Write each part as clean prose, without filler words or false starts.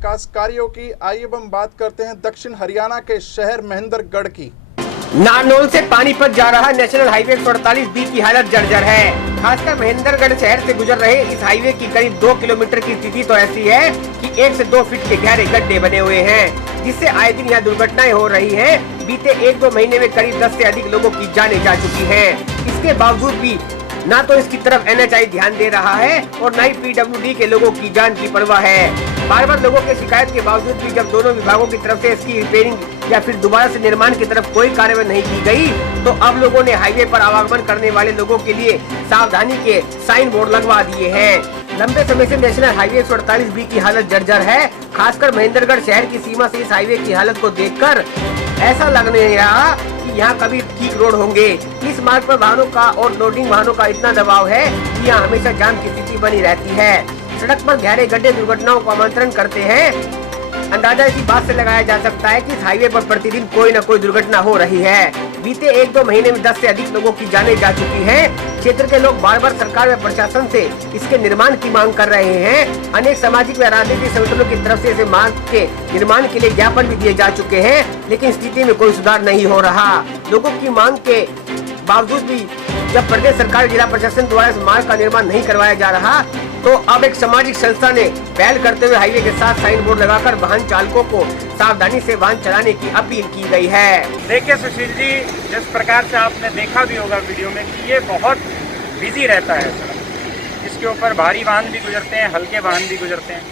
विकास कार्यों की। आइए हम बात करते हैं दक्षिण हरियाणा के शहर महेंद्रगढ़ की। नारनौल से पानीपत जा रहा नेशनल हाईवे 148B की हालत जर्जर है। खासकर महेंद्रगढ़ शहर से गुजर रहे इस हाईवे की करीब 2 किलोमीटर की स्थिति तो ऐसी है कि 1 से 2 फीट के गहरे गड्ढे बने हुए हैं, जिससे आए दिन यहाँ दुर्घटनाएं हो रही हैं। बीते 1-2 महीने में करीब 10 से अधिक लोगों की जानें जा चुकी हैं। इसके बावजूद भी ना तो इसकी तरफ NHI ध्यान दे रहा है और न ही PWD के लोगों की जान की परवाह है। बार बार लोगों के शिकायत के बावजूद भी जब दोनों विभागों की तरफ से इसकी रिपेयरिंग या फिर दोबारा से निर्माण की तरफ कोई कार्रवाई नहीं की गई, तो अब लोगों ने हाईवे पर आवागमन करने वाले लोगों के लिए सावधानी के साइन बोर्ड लगवा दिए हैं। लंबे समय से नेशनल हाईवे 148B की हालत जर्जर है। खासकर महेंद्रगढ़ शहर की सीमा से इस हाईवे की हालत को देखकर ऐसा लगने रहा कि यहाँ कभी ठीक रोड होंगे। इस मार्ग पर वाहनों का और लोडिंग वाहनों का इतना दबाव है कि यहाँ हमेशा जाम की स्थिति बनी रहती है। सड़क पर गहरे गड्ढे दुर्घटनाओं को आमंत्रण करते हैं। अंदाजा इसी बात से लगाया जा सकता है कि इस हाईवे पर प्रतिदिन कोई न कोई दुर्घटना हो रही है। बीते 1-2 महीने में 10 से अधिक लोगों की जानें जा चुकी हैं। क्षेत्र के लोग बार बार सरकार व प्रशासन से इसके निर्माण की मांग कर रहे हैं। अनेक सामाजिक व राजनीतिक संगठनों की तरफ से इस मार्ग के निर्माण के लिए ज्ञापन भी दिए जा चुके हैं, लेकिन स्थिति में कोई सुधार नहीं हो रहा। लोगों की मांग के बावजूद भी जब प्रदेश सरकार जिला प्रशासन द्वारा इस मार्ग का निर्माण नहीं करवाया जा रहा, तो अब एक सामाजिक संस्था ने पहल करते हुए हाईवे के साथ साइन बोर्ड लगाकर वाहन चालकों को सावधानी से वाहन चलाने की अपील की गई है। देखिए सुशील जी, जिस प्रकार से आपने देखा भी होगा वीडियो में कि ये बहुत बिजी रहता है सड़क। इसके ऊपर भारी वाहन भी गुजरते हैं, हल्के वाहन भी गुजरते हैं।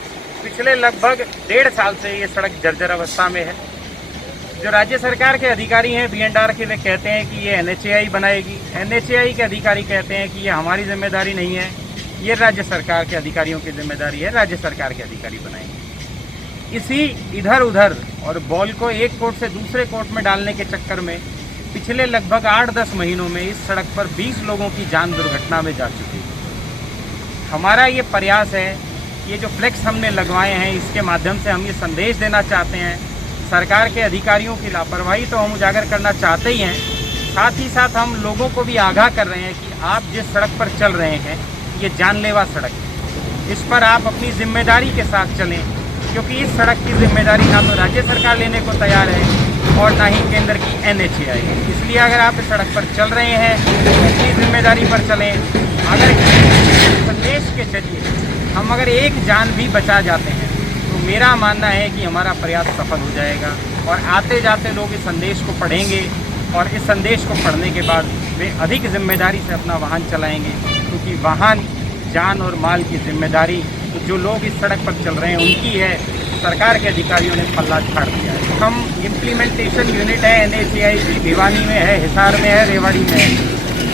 पिछले लगभग 1.5 साल से ये सड़क जर्जर अवस्था में है। जो राज्य सरकार के अधिकारी हैं B&R के, वे कहते हैं कि ये NHAI बनाएगी। NHAI के अधिकारी कहते हैं कि ये हमारी जिम्मेदारी नहीं है, ये राज्य सरकार के अधिकारियों की जिम्मेदारी है, राज्य सरकार के अधिकारी बनाएंगे। इसी इधर उधर और बॉल को एक कोर्ट से दूसरे कोर्ट में डालने के चक्कर में पिछले लगभग 8-10 महीनों में इस सड़क पर 20 लोगों की जान दुर्घटना में जा चुकी है। हमारा ये प्रयास है, ये जो फ्लेक्स हमने लगवाए हैं, इसके माध्यम से हम ये संदेश देना चाहते हैं। सरकार के अधिकारियों की लापरवाही तो हम उजागर करना चाहते ही हैं, साथ ही साथ हम लोगों को भी आगाह कर रहे हैं कि आप जिस सड़क पर चल रहे हैं ये जानलेवा सड़क है। इस पर आप अपनी जिम्मेदारी के साथ चलें, क्योंकि इस सड़क की जिम्मेदारी ना तो राज्य सरकार लेने को तैयार है और ना ही केंद्र की NHAI है। इसलिए अगर आप इस सड़क पर चल रहे हैं तो अपनी जिम्मेदारी पर चलें। अगर संदेश के जरिए हम अगर एक जान भी बचा जाते हैं तो मेरा मानना है कि हमारा प्रयास सफल हो जाएगा और आते जाते लोग इस संदेश को पढ़ेंगे और इस संदेश को पढ़ने के बाद वे अधिक जिम्मेदारी से अपना वाहन चलाएंगे, क्योंकि वाहन, जान और माल की जिम्मेदारी तो जो लोग इस सड़क पर चल रहे हैं उनकी है। सरकार के अधिकारियों ने पल्ला झाड़ दिया है। हम इम्प्लीमेंटेशन यूनिट है NHAI की, भिवानी में है, हिसार में है, रेवाड़ी में है।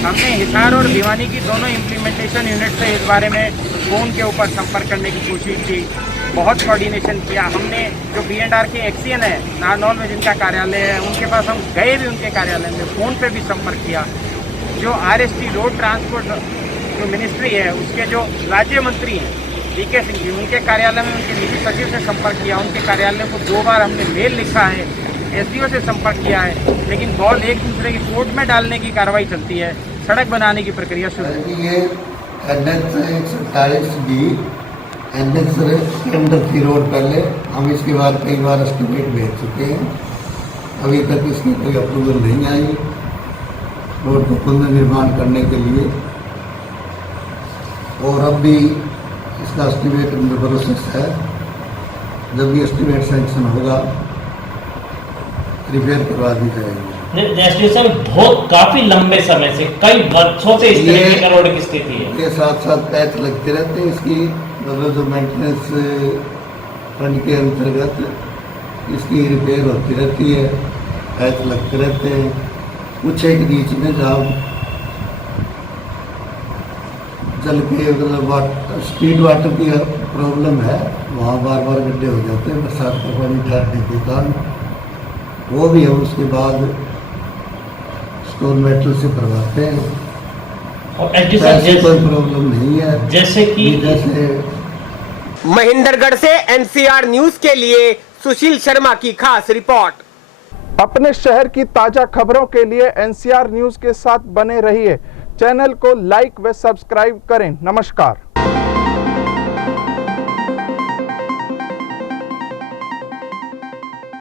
हमने हिसार और भिवानी की दोनों इम्प्लीमेंटेशन यूनिट से इस बारे में फ़ोन के ऊपर संपर्क करने की कोशिश की, बहुत कोऑर्डिनेशन किया। हमने जो B&R के एक्सियन है नारनौल में जिनका कार्यालय है, उनके पास हम गए भी, उनके कार्यालय में फ़ोन पे भी संपर्क किया। जो RST रोड ट्रांसपोर्ट जो मिनिस्ट्री है उसके जो राज्य मंत्री हैं DK सिंह जी, उनके कार्यालय में उनके निजी सचिव से संपर्क किया। उनके कार्यालय को 2 बार हमने मेल लिखा है, SDO से संपर्क किया है, लेकिन बॉल एक दूसरे की कोर्ट में डालने की कार्रवाई चलती है। सड़क बनाने की प्रक्रिया शुरू हुई। ये NH 148B NH केंद्र की रोड पहले हम इसके बाद कई बार एस्टिमेट भेज चुके हैं, अभी तक इसकी कोई अप्रूवल नहीं आई रोड को पुनर्निर्माण करने के लिए। और अब भी इसका एस्टिमेट प्रोसेस है। जब भी एस्टिमेट सैंक्शन होगा रिपेयर करवा दी जाएगी। बहुत काफी लंबे समय से, कई वर्षों से इस तरह की रोड की स्थिति है। ये साथ पैच लगते रहते हैं। इसकी मतलब जो मेंटेनेंस फंड के अंतर्गत इसकी रिपेयर होती रहती है, पैच लगते रहते हैं। कुछ एक बीच में जहाँ जल के मतलब स्ट्रीट वाटर की प्रॉब्लम है, वहाँ बार बार गड्ढे हो जाते हैं बरसात का पानी ठहरने के कारण। वो भी हम उसके बाद स्टोन मेटल से भरवाते हैं और ऐसी कोई प्रॉब्लम नहीं है। जैसे महेंद्रगढ़ से NCR न्यूज के लिए सुशील शर्मा की खास रिपोर्ट। अपने शहर की ताजा खबरों के लिए NCR न्यूज के साथ बने रहिए। चैनल को लाइक व सब्सक्राइब करें। नमस्कार।